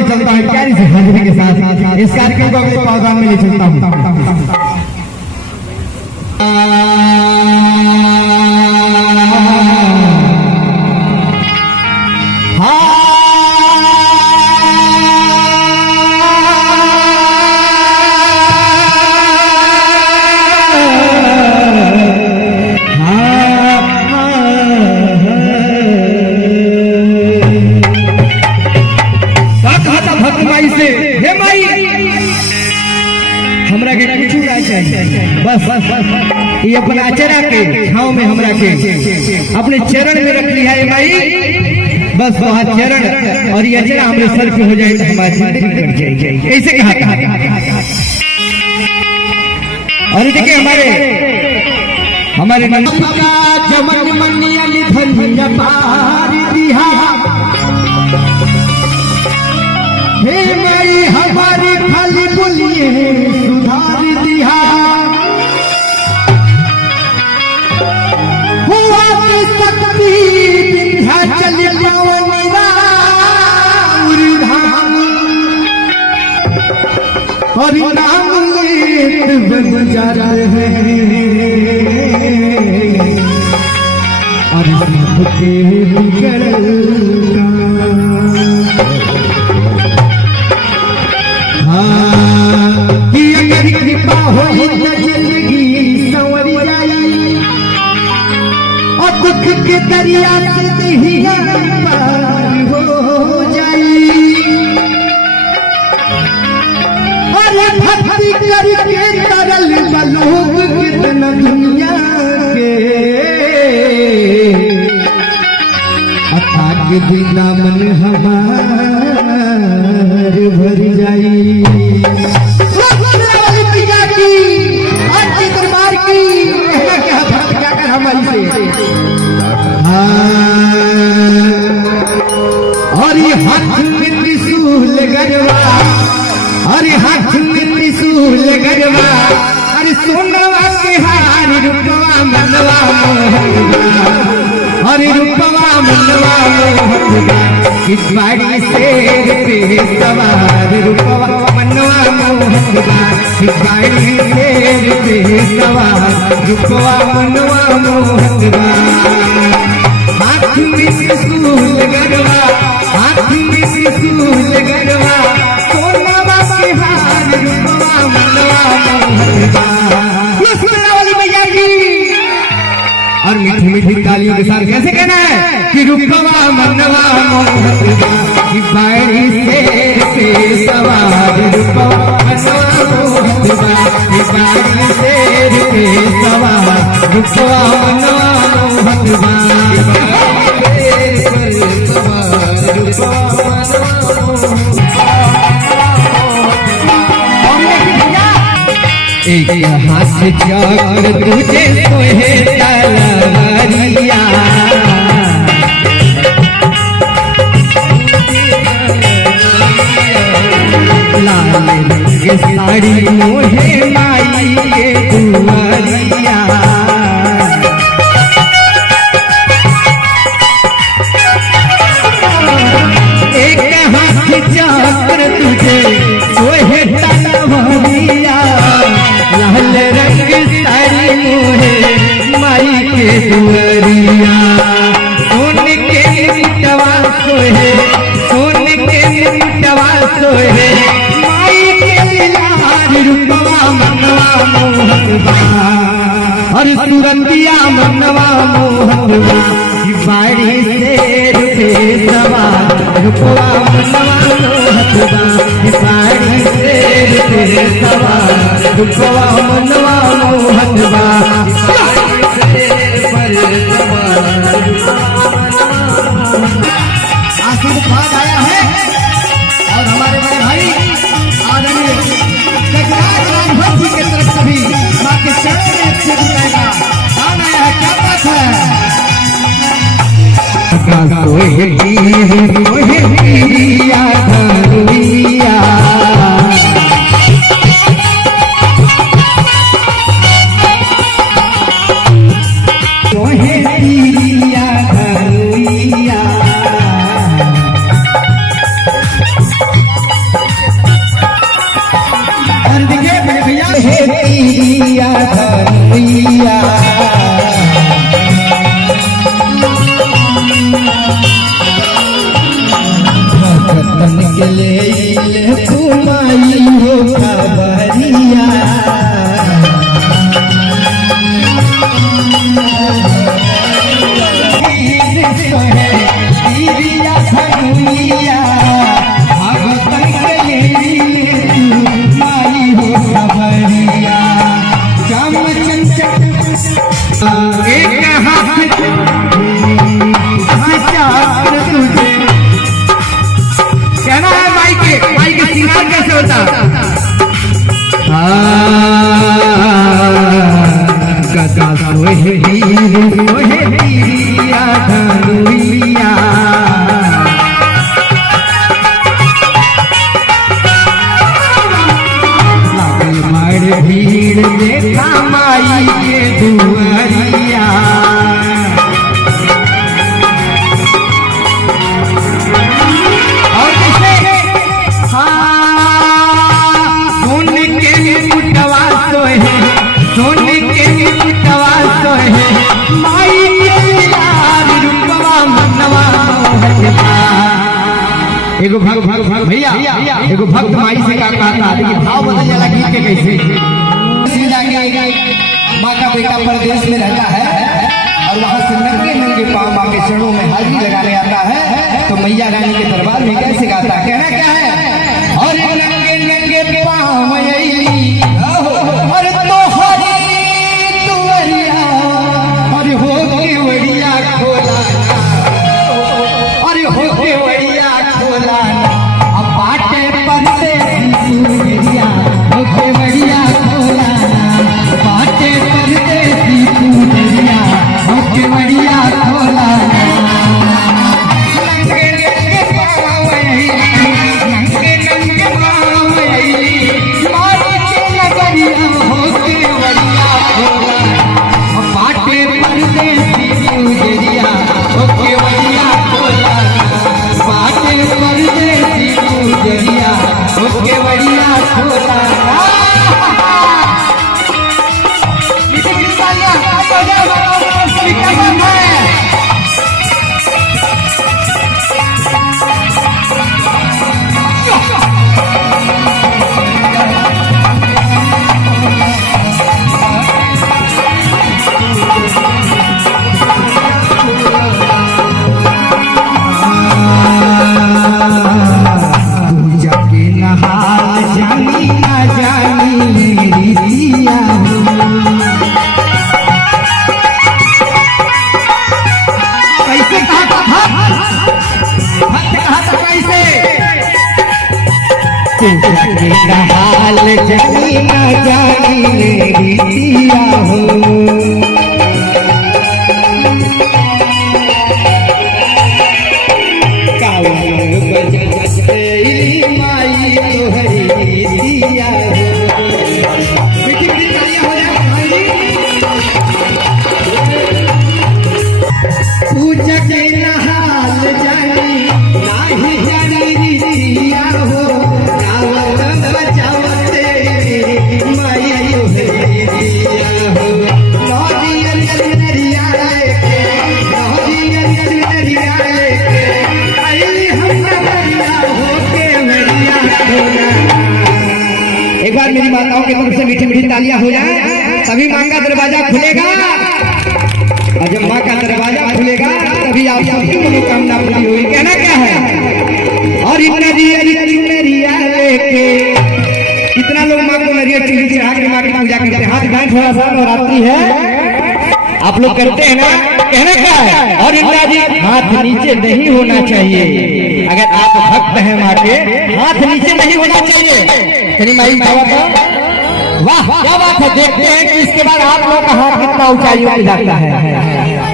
ले चलता है प्यारी सी हाजिरी के साथ इस कार्यक्रम को अगले प्रोग्राम में ले चलता हूँ। हमरा के कुछ ना चाहिए, बस ये अपना चेहरा के छाव में हमरा के अपने चरण में रख लिया है माई। बस वहाँ चरण और ये चेहरा हमारे सर पे हो जाए तो हमारी जिंदगी कट जाएगी, ऐसे कहा। और देखिए हमारे जमन मनिया धनिया पार दिया हे माई हमारी खाली बोलिए सुधार दिया हुआ की शक्ति विंध्याचल पवनिया धाम और नाम लेत बन जा रहे और सबके बिगड़ल कृपा हो जिंदगी संवर जाई और दुख के दरिया से दहिया पार हो जाई और भक्ति करके तरल बलोग कितना दुनिया के अथाक बिना मन हमार भर जाई। और ये हाथ में त्रिशूल गरवा अरे हाथ में त्रिशूल गरवा अरे सोनवा के हार रूपवा मनवा मोहनवा अरे रूपवा मनवा मोहनवा इस बाड़ी शेर पे सवार रूपवा मनवा मोहनवा इस बाड़ी शेर पे सवार रूपवा मनवा मोहनवा। हाथ में त्रिशूल गरवा हाथ में त्रिशूल गरवा सोनवा के हार रूपवा मनवा मोहनवा। वाली मैया की और मीठी मीठी तालियों के साथ कैसे कहना है कि रूपवा मनवा मोहनवा की बाड़ी शेर पे सवार रूपवा मनवा मोहनवा की बाड़ी शेर पे सवार रूपवा मनवा मोहनवा। एक हाथ चक्र तुझे सोहे तलवारिया लाल रंग साड़ी मोहे माई के दुआरिया एक हाथ चक्र तुझे सोहे तलवारिया लाल रंग साड़ी मोहे माई के दुआरिया सोन के मिटवा सोहे सोन के मिटवा सोहे माई के लाल रूपवा मनवा मोहनवा और सुरतिया मनवा मोहनवा की बाड़ी शेर पे सवार रूपवा मनवा मोहनवा की बाड़ी शेर पे सवार रूपवा मनवा मोहनवा। आशीर्वाद आया है और हमारे बड़े भाई आदरणीय जगराज राजभर जी की तरफ से भी मां के चरण में अच्छे दिखाएगा काम आया है। क्या बात है तीरिया धनुइया भगतन के ले कुमाई हो खबरिया तीरिया धनुइया भगतन के ले कुमाई हो खबरिया चम चंचल एक हाथ तुझे कहना है माई के सिंगार कैसे होता गदा सोहे तीरिया धनुइया लागल मार भीड़ देखा माई के दुआरिया एगो भक्त भैया एगो भक्त माई से का कहता लेकिन भाव बदल जाला गीत के कैसे सीधा के माँ का बेटा परदेश में रहता है और वहाँ से नंगे नंगे पाँव माँ के चरणों में हाजिरी लगाने आता है तो मैया रानी के दरबार में कैसे गाता है कहना क्या है और नंगे नंगे पाँव और तो हरी तुअरिया और हो के वड़िया खोला और हो के वड़िया खोला अब बाटे परदे सूरिया हो के वड़िया खोला बाटे परदे सूरिया हो के वड़िया खोला नंगे नंगे पाँव नंगे नंगे पाँव मारी के लगरिया हो के वड़िया खोला बाटे परदे सूरिया हो के वड़िया खोला बाटे परदेसी गुजरिया उसके बढ़िया खोला हाल जानी न जानी मेरी दिया हो माई तोहरी दिया पूजा के नहाल जानी नाही जानी दिया हो एक बार मेरी माताओं की तरफ से मीठी मीठी तालियां हो जाए तभी माँ का दरवाजा खुलेगा और जब माँ का दरवाजा खुलेगा तभी आप सबकी मनोकामना पूरी होगी कहना क्या है और नरिया लेके कितना लोग माँ को नरिया चूड़ी चढ़ा के माँ की पूजा करते हैं हाथ गांठ थोड़ा सा नवरात्रि है आप लोग करते हैं ना कहना क्या है और इंदिरा जी हाथ नीचे नहीं होना चाहिए अगर आप भक्त हैं माँ के हाथ नीचे नहीं होना चाहिए तेरी माई बाबा का वाह क्या बात है देखते हैं कि इसके बाद आप लोग का हाथ कितना ऊंचाई में जाता है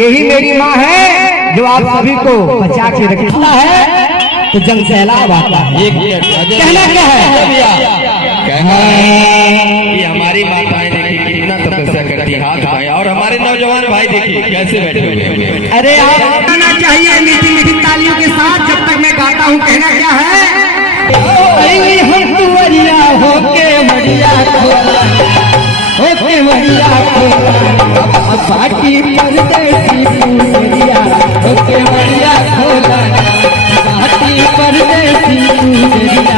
यही मेरी माँ है जो आप सभी को बचा के रखता है तो जंग सैलाब आता है कहना क्या है कि हमारी माताएं देखिए कितना तपस्या करती है हाथ भाई और हमारे नौजवान भाई देखिए कैसे बैठे हुए हैं अरे आप गाना चाहिए मीठी मीठी तालियों के साथ जब तक मैं गाता हूँ कहना क्या है हम तुअरिया होके बढ़िया खोला केवड़िया खोला पार्टी परदेसी पूजरिया ओ केवड़िया खोला पार्टी परदेसी पूजरिया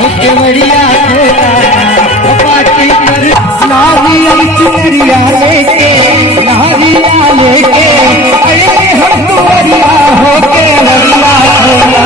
ओ केवड़िया खोला पार्टी पर नारियल चुनरिया लेके नारिया लेके अरे हम तुवरिया हो केवड़िया खोला